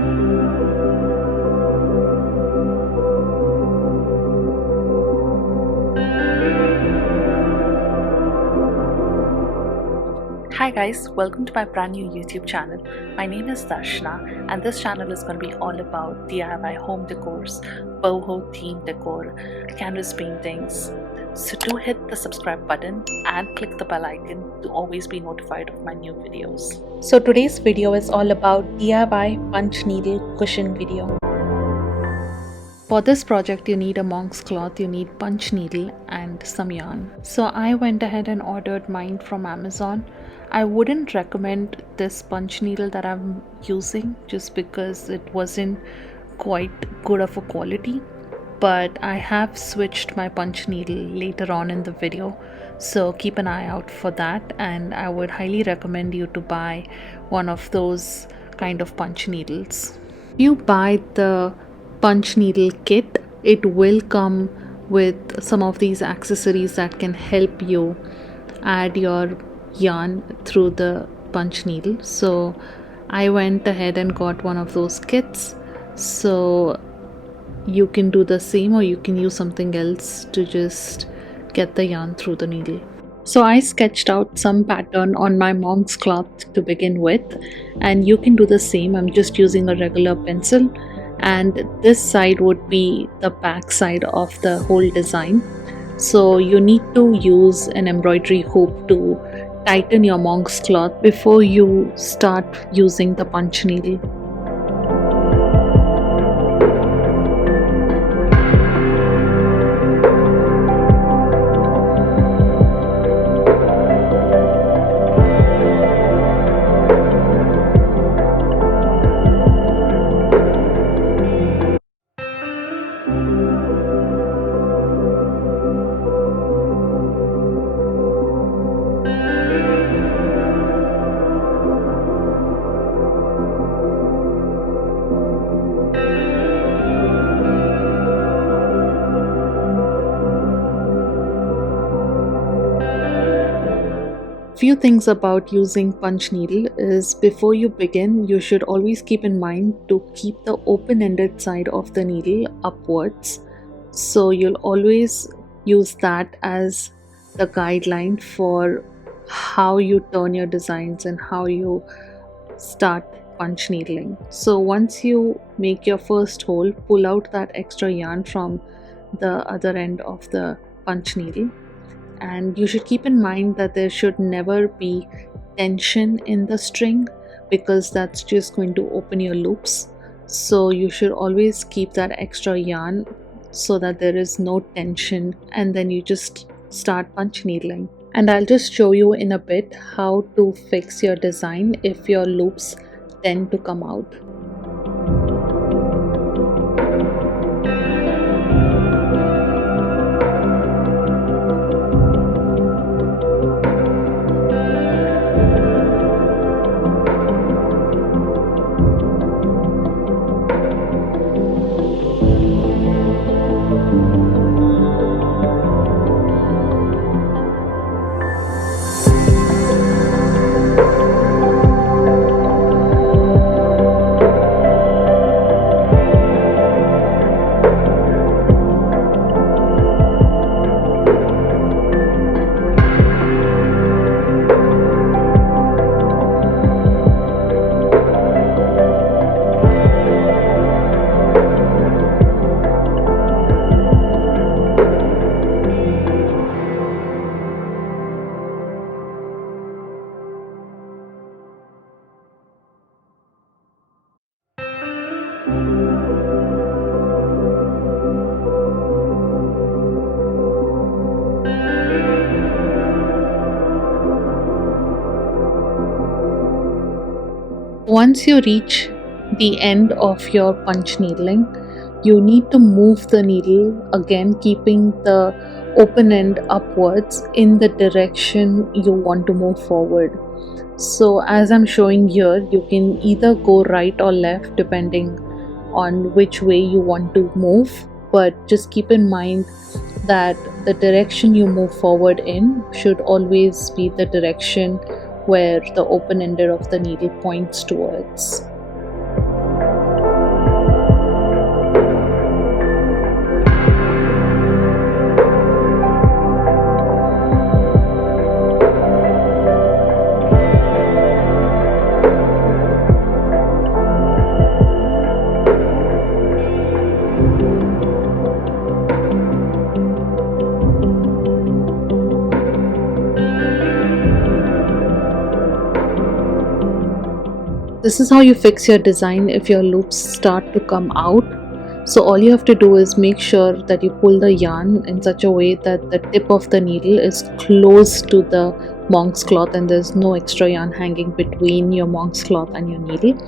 Hi guys, welcome to my brand new YouTube channel. My name is Darshana and this channel is going to be all about DIY home decors, boho theme decor, canvas paintings. So do hit the subscribe button and click the bell icon to always be notified of my new videos. So today's video is all about DIY punch needle cushion video. For this project you need a monk's cloth, you need punch needle and some yarn. So I went ahead and ordered mine from Amazon. I wouldn't recommend this punch needle that I'm using just because it wasn't quite good of a quality, but I have switched my punch needle later on in the video, so keep an eye out for that, and I would highly recommend you to buy one of those kind of punch needles. If you buy the punch needle kit, it will come with some of these accessories that can help you add your yarn through the punch needle. So I went ahead and got one of those kits, so you can do the same, or you can use something else to just get the yarn through the needle. So I sketched out some pattern on my monk's cloth to begin with, and you can do the same. I'm just using a regular pencil, and this side would be the back side of the whole design. So you need to use an embroidery hoop to tighten your monk's cloth before you start using the punch needle. Few things about using punch needle is, before you begin, you should always keep in mind to keep the open-ended side of the needle upwards. So you'll always use that as the guideline for how you turn your designs and how you start punch needling. So once you make your first hole, pull out that extra yarn from the other end of the punch needle. And you should keep in mind that there should never be tension in the string, because that's just going to open your loops. So you should always keep that extra yarn so that there is no tension, and then you just start punch needling. And I'll just show you in a bit how to fix your design if your loops tend to come out. Once you reach the end of your punch needling, you need to move the needle again, keeping the open end upwards in the direction you want to move forward. So as I'm showing here, you can either go right or left depending on which way you want to move, but just keep in mind that the direction you move forward in should always be the direction where the open end of the needle points towards. This is how you fix your design if your loops start to come out. So all you have to do is make sure that you pull the yarn in such a way that the tip of the needle is close to the monk's cloth and there's no extra yarn hanging between your monk's cloth and your needle.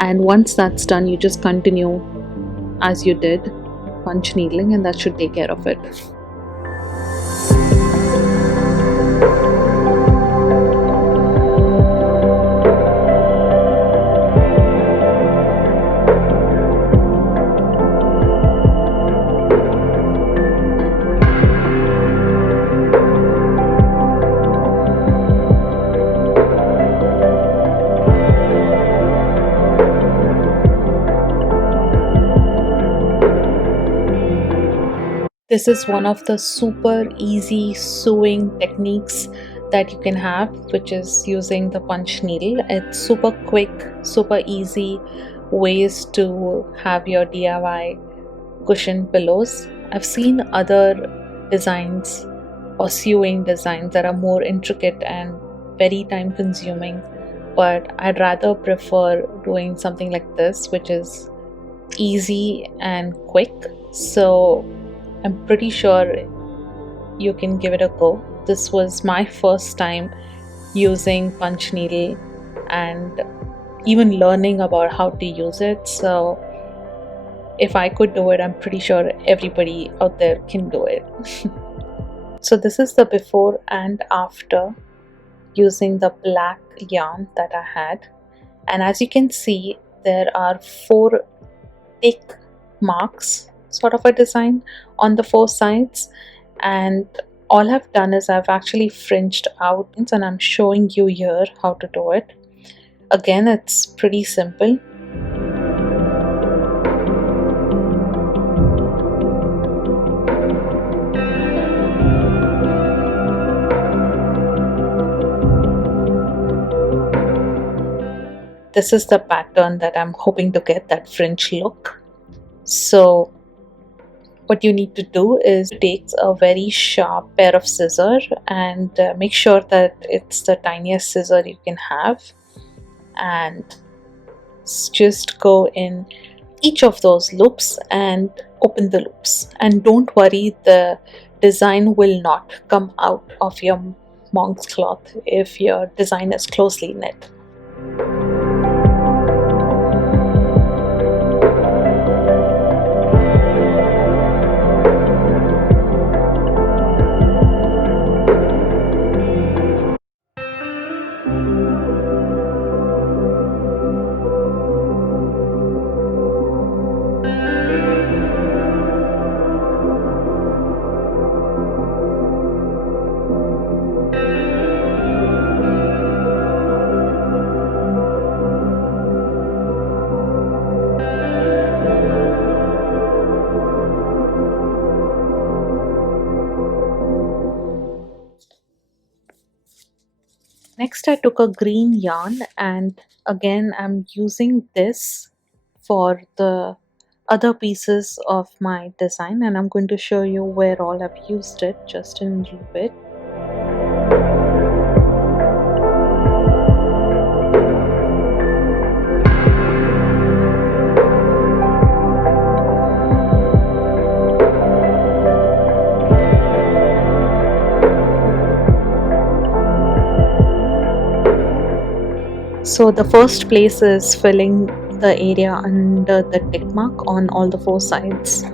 And once that's done, you just continue as you did, punch needling, and that should take care of it. This is one of the super easy sewing techniques that you can have, which is using the punch needle. It's super quick, super easy ways to have your DIY cushion pillows. I've seen other designs or sewing designs that are more intricate and very time consuming, but I'd rather prefer doing something like this, which is easy and quick. So I'm pretty sure you can give it a go. This was my first time using punch needle and even learning about how to use it. So if I could do it, I'm pretty sure everybody out there can do it. So this is the before and after using the black yarn that I had. And as you can see, there are 4 tick marks, sort of a design on the 4 sides, and all I've done is I've actually fringed out, and I'm showing you here how to do it. Again, it's pretty simple. This is the pattern that I'm hoping to get, that fringe look. So what you need to do is take a very sharp pair of scissors and make sure that it's the tiniest scissor you can have, and just go in each of those loops and open the loops. And don't worry, the design will not come out of your monk's cloth if your design is closely knit. Next, I took a green yarn, and again I'm using this for the other pieces of my design, and I'm going to show you where all I've used it just in a little bit. So the first place is filling the area under the tick mark on all the 4 sides.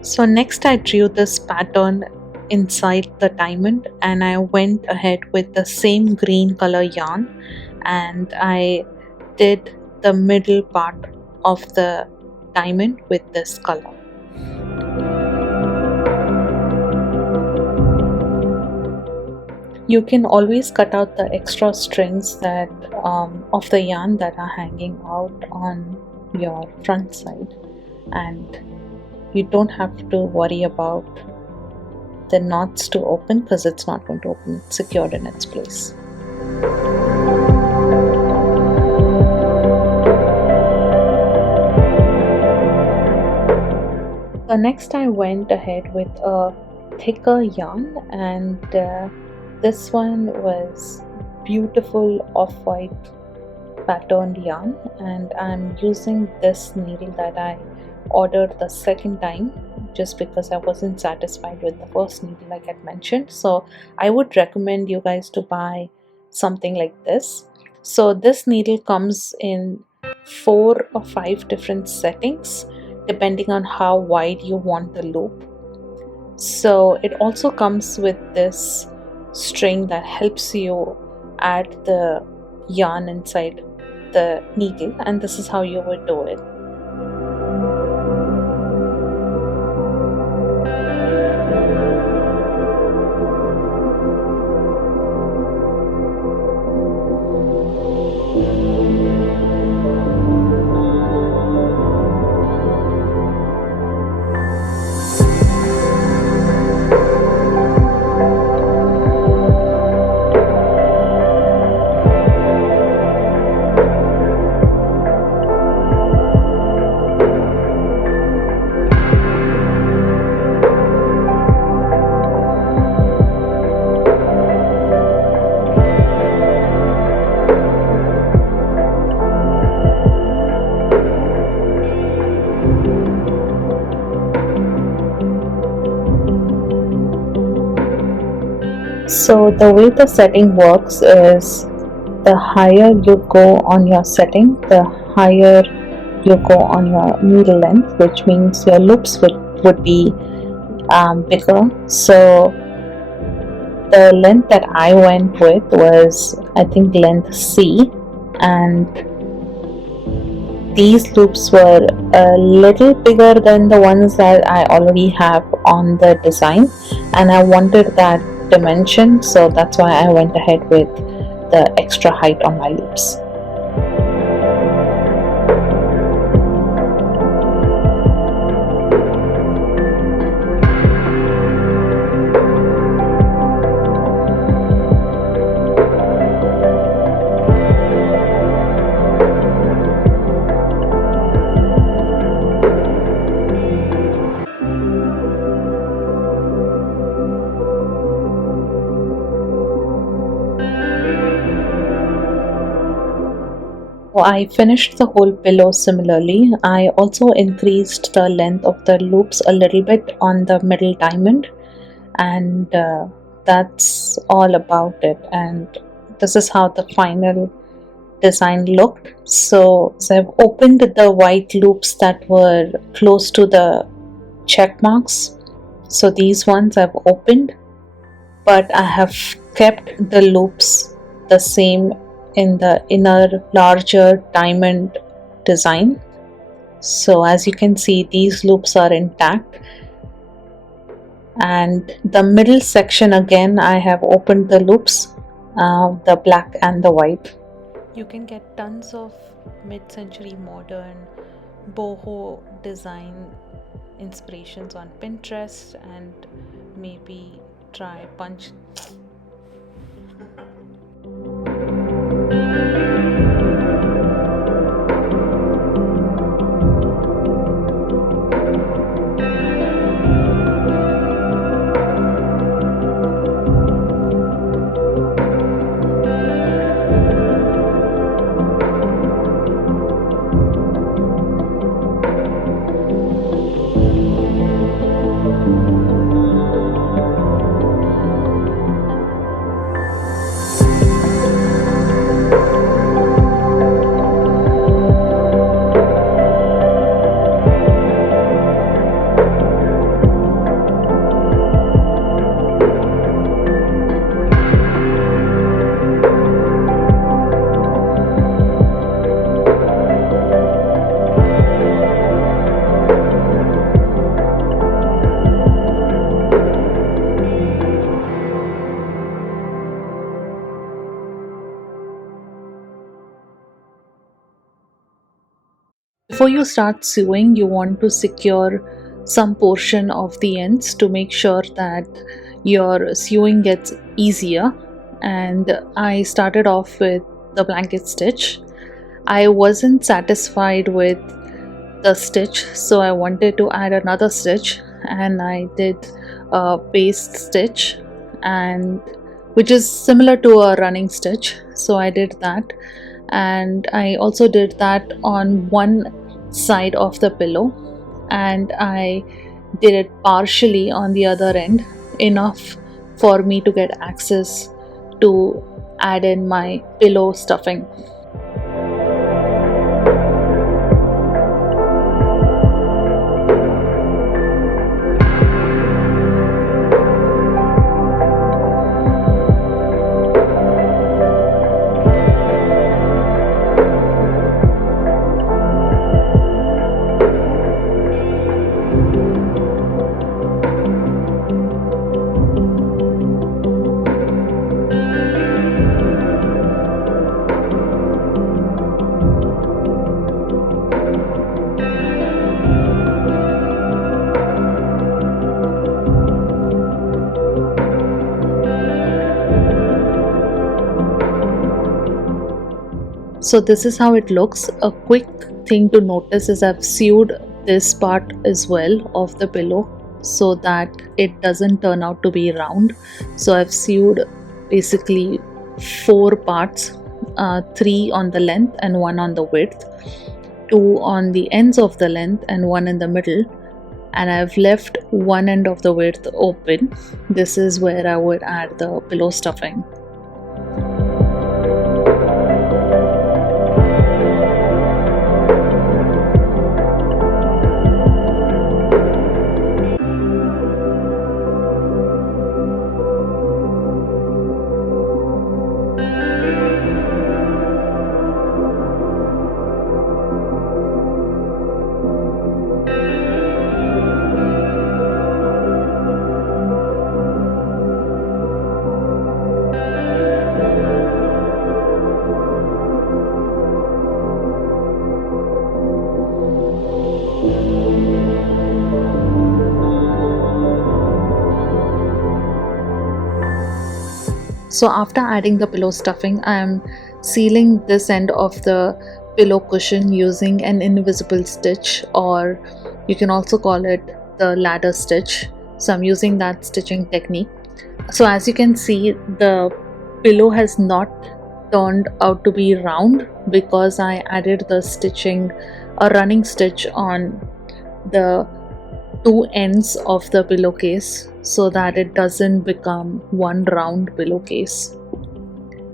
So next I drew this pattern inside the diamond, and I went ahead with the same green color yarn, and I did the middle part of the diamond with this color. You can always cut out the extra strings that of the yarn that are hanging out on your front side, and you don't have to worry about the knots to open because it's not going to open. It's secured in its place. So next I went ahead with a thicker yarn, and this one was beautiful off-white patterned yarn, and I'm using this needle that I ordered the second time just because I wasn't satisfied with the first needle like I mentioned. So I would recommend you guys to buy something like this. So this needle comes in 4 or 5 different settings depending on how wide you want the loop. So it also comes with this string that helps you add the yarn inside the needle, and this is how you would do it. So the way the setting works is the higher you go on your setting, the higher you go on your needle length, which means your loops would be bigger. So the length that I went with was, I think, length C, and these loops were a little bigger than the ones that I already have on the design, and I wanted that dimension, so that's why I went ahead with the extra height on my loops. I finished the whole pillow similarly. I also increased the length of the loops a little bit on the middle diamond, and that's all about it. And this is how the final design looked. So I've opened the white loops that were close to the check marks. So these ones I've opened, but I have kept the loops the same in the inner larger diamond design. So as you can see, these loops are intact, and the middle section again I have opened the loops, the black and the white. You can get tons of mid-century modern boho design inspirations on Pinterest, and maybe try Punch. before you start sewing, you want to secure some portion of the ends to make sure that your sewing gets easier. And I started off with the blanket stitch. I wasn't satisfied with the stitch, so I wanted to add another stitch, and I did a baste stitch, and which is similar to a running stitch. So I did that, and I also did that on one side of the pillow, and I did it partially on the other end, enough for me to get access to add in my pillow stuffing. So this is how it looks. A quick thing to notice is I've sewed this part as well of the pillow so that it doesn't turn out to be round. So I've sewed basically 4 parts, 3 on the length and 1 on the width, 2 on the ends of the length and 1 in the middle, and I've left one end of the width open. This is where I would add the pillow stuffing. So after adding the pillow stuffing, I am sealing this end of the pillow cushion using an invisible stitch, or you can also call it the ladder stitch. So I'm using that stitching technique. So as you can see, the pillow has not turned out to be round because I added the stitching, a running stitch on the 2 ends of the pillowcase so that it doesn't become one round pillowcase.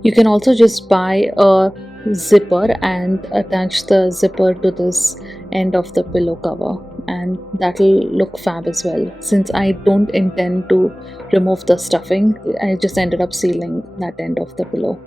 You can also just buy a zipper and attach the zipper to this end of the pillow cover, and that'll look fab as well. Since I don't intend to remove the stuffing, I just ended up sealing that end of the pillow.